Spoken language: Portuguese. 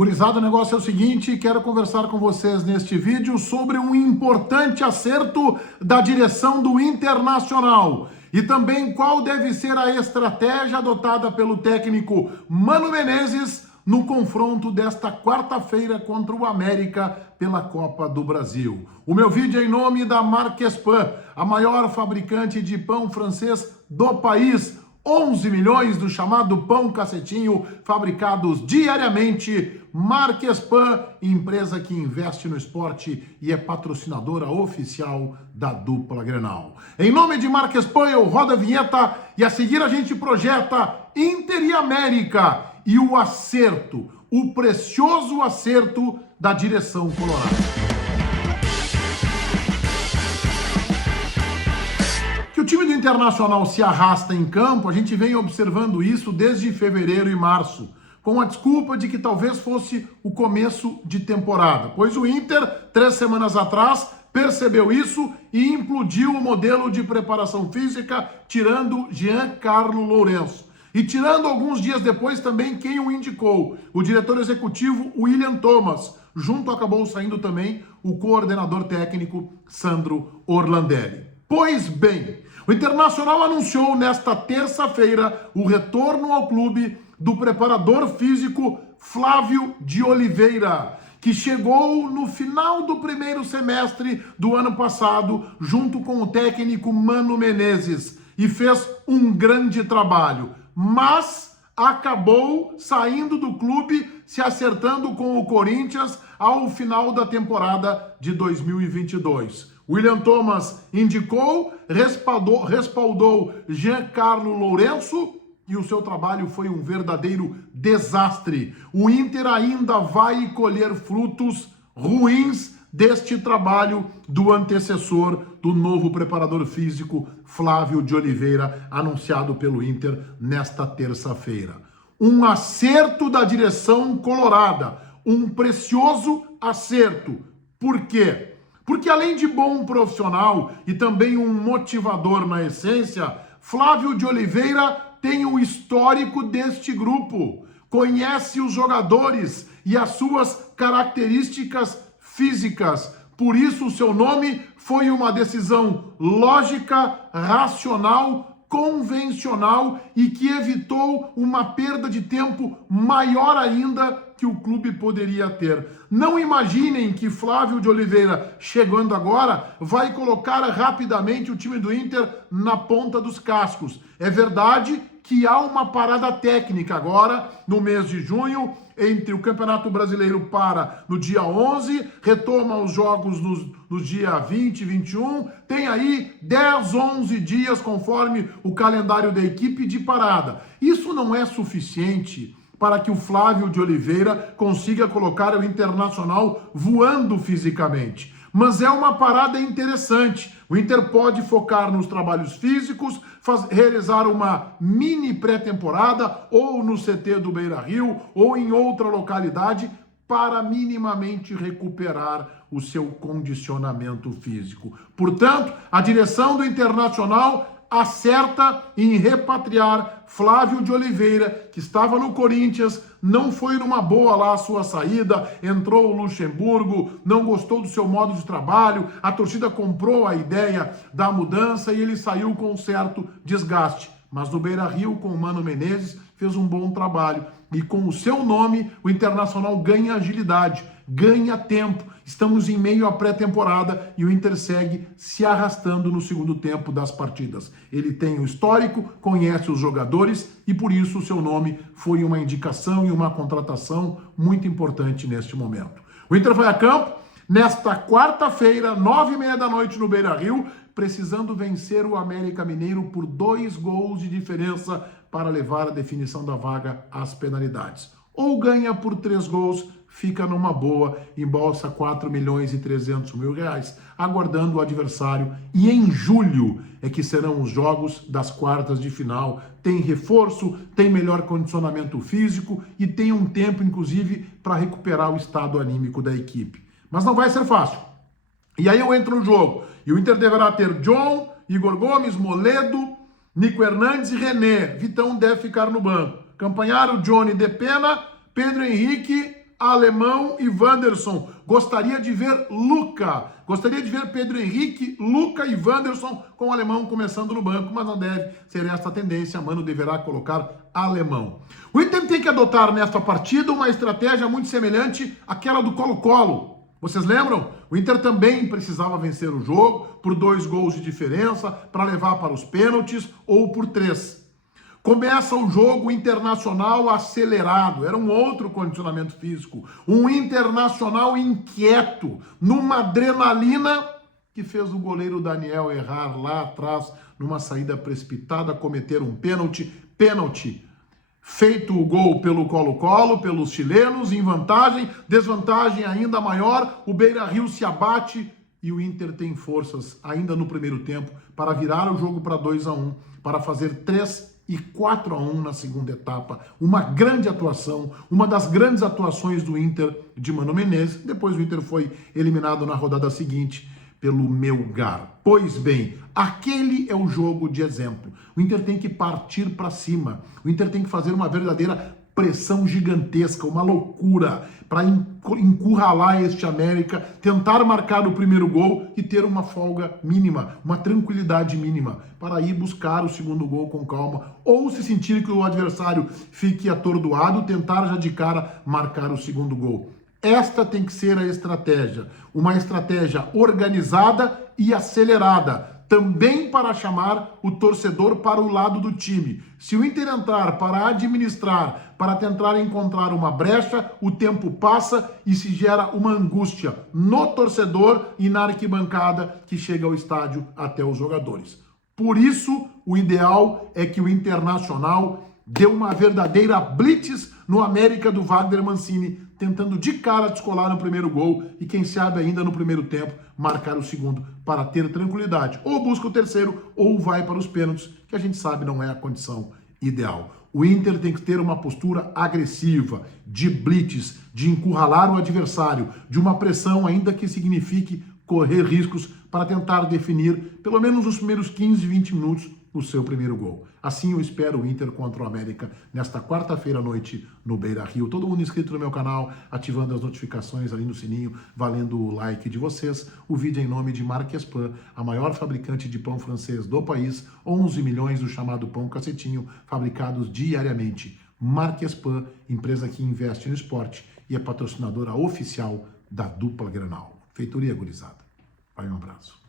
Gurizada, o negócio é o seguinte, quero conversar com vocês neste vídeo sobre um importante acerto da direção do Internacional e também qual deve ser a estratégia adotada pelo técnico Mano Menezes no confronto desta quarta-feira contra o América pela Copa do Brasil. O meu vídeo é em nome da Marques Pan, a maior fabricante de pão francês do país. 11 milhões do chamado pão cacetinho fabricados diariamente. Marques Pan, empresa que investe no esporte e é patrocinadora oficial da dupla Grenal. Em nome de Marques Pan, eu rodo a vinheta e a seguir a gente projeta Inter e América e o acerto, o precioso acerto da direção colorada. Que o time do Internacional se arrasta em campo, a gente vem observando isso desde fevereiro e março, com a desculpa de que talvez fosse o começo de temporada, pois o Inter, 3 semanas atrás, percebeu isso e implodiu o modelo de preparação física, tirando Giancarlo Lourenço. E tirando alguns dias depois também quem o indicou, o diretor executivo William Thomas. Junto acabou saindo também o coordenador técnico Sandro Orlandelli. Pois bem, o Internacional anunciou nesta terça-feira o retorno ao clube do preparador físico Flávio de Oliveira, que chegou no final do primeiro semestre do ano passado, junto com o técnico Mano Menezes, e fez um grande trabalho, mas acabou saindo do clube, se acertando com o Corinthians ao final da temporada de 2022. William Thomas indicou, respaldou Giancarlo Lourenço e o seu trabalho foi um verdadeiro desastre. O Inter ainda vai colher frutos ruins deste trabalho do antecessor do novo preparador físico Flávio de Oliveira, anunciado pelo Inter nesta terça-feira. Um acerto da direção colorada, um precioso acerto. Por quê? Porque além de bom profissional e também um motivador na essência, Flávio de Oliveira tem o histórico deste grupo, conhece os jogadores e as suas características físicas. Por isso o seu nome foi uma decisão lógica, racional, convencional e que evitou uma perda de tempo maior ainda que o clube poderia ter. Não imaginem que Flávio de Oliveira, chegando agora, vai colocar rapidamente o time do Inter na ponta dos cascos. É verdade que há uma parada técnica agora, no mês de junho, entre o Campeonato Brasileiro para no dia 11, retoma os jogos nos dia 20 e 21, tem aí 10, 11 dias, conforme o calendário da equipe, de parada. Isso não é suficiente para que o Flávio de Oliveira consiga colocar o Internacional voando fisicamente. Mas é uma parada interessante. O Inter pode focar nos trabalhos físicos, realizar uma mini pré-temporada ou no CT do Beira-Rio ou em outra localidade para minimamente recuperar o seu condicionamento físico. Portanto, a direção do Internacional acerta em repatriar Flávio de Oliveira, que estava no Corinthians, não foi numa boa lá a sua saída, entrou o Luxemburgo, não gostou do seu modo de trabalho, a torcida comprou a ideia da mudança e ele saiu com um certo desgaste. Mas no Beira-Rio, com o Mano Menezes, fez um bom trabalho. E com o seu nome, o Internacional ganha agilidade, ganha tempo. Estamos em meio à pré-temporada e o Inter segue se arrastando no segundo tempo das partidas. Ele tem o histórico, conhece os jogadores e por isso o seu nome foi uma indicação e uma contratação muito importante neste momento. O Inter vai a campo nesta quarta-feira, 9h30 da noite no Beira-Rio, precisando vencer o América Mineiro por 2 gols de diferença para levar a definição da vaga às penalidades. Ou ganha por 3 gols, fica numa boa, embolsa 4.300.000 reais, aguardando o adversário. E em julho é que serão os jogos das quartas de final. Tem reforço, tem melhor condicionamento físico e tem um tempo, inclusive, para recuperar o estado anímico da equipe. Mas não vai ser fácil. E aí eu entro no jogo. E o Inter deverá ter John, Igor Gomes, Moledo, Nico Hernandes e René. Vitão deve ficar no banco. Campanharo, Johnny de Pena, Pedro Henrique, Alemão e Wanderson. Gostaria de ver Luca. Gostaria de ver Pedro Henrique, Luca e Wanderson com o Alemão começando no banco, mas não deve ser esta a tendência. Mano deverá colocar Alemão. O Inter tem que adotar nesta partida uma estratégia muito semelhante àquela do Colo-Colo. Vocês lembram? O Inter também precisava vencer o jogo por 2 gols de diferença para levar para os pênaltis ou por 3. Começa o jogo Internacional acelerado, era um outro condicionamento físico, um Internacional inquieto, numa adrenalina que fez o goleiro Daniel errar lá atrás, numa saída precipitada, cometer um pênalti. Feito o gol pelo Colo-Colo, pelos chilenos, em vantagem, desvantagem ainda maior, o Beira-Rio se abate e o Inter tem forças ainda no primeiro tempo para virar o jogo para 2-1, para fazer 3 e 4-1 na segunda etapa. Uma grande atuação, uma das grandes atuações do Inter de Mano Menezes. Depois o Inter foi eliminado na rodada seguinte pelo Melgar. Pois bem, aquele é o jogo de exemplo. O Inter tem que partir para cima. O Inter tem que fazer uma verdadeira pressão gigantesca, uma loucura, para encurralar este América, tentar marcar o primeiro gol e ter uma folga mínima, uma tranquilidade mínima, para ir buscar o segundo gol com calma, ou se sentir que o adversário fique atordoado, tentar já de cara marcar o segundo gol. Esta tem que ser a estratégia, uma estratégia organizada e acelerada, também para chamar o torcedor para o lado do time. Se o Inter entrar para administrar, para tentar encontrar uma brecha, o tempo passa e se gera uma angústia no torcedor e na arquibancada que chega ao estádio até os jogadores. Por isso, o ideal é que o Internacional dê uma verdadeira blitz no América do Wagner Mancini, tentando de cara descolar no primeiro gol e quem sabe ainda no primeiro tempo marcar o segundo para ter tranquilidade. Ou busca o terceiro ou vai para os pênaltis, que a gente sabe não é a condição ideal. O Inter tem que ter uma postura agressiva, de blitz, de encurralar o adversário, de uma pressão ainda que signifique correr riscos para tentar definir, pelo menos nos primeiros 15, 20 minutos, o seu primeiro gol. Assim eu espero o Inter contra o América nesta quarta-feira à noite no Beira-Rio. Todo mundo inscrito no meu canal, ativando as notificações ali no sininho, valendo o like de vocês. O vídeo é em nome de Marques Pan, a maior fabricante de pão francês do país, 11 milhões do chamado pão cacetinho, fabricados diariamente. Marques Pan, empresa que investe no esporte e é patrocinadora oficial da dupla Grenal. Feitoria gurizada. Vai, um abraço.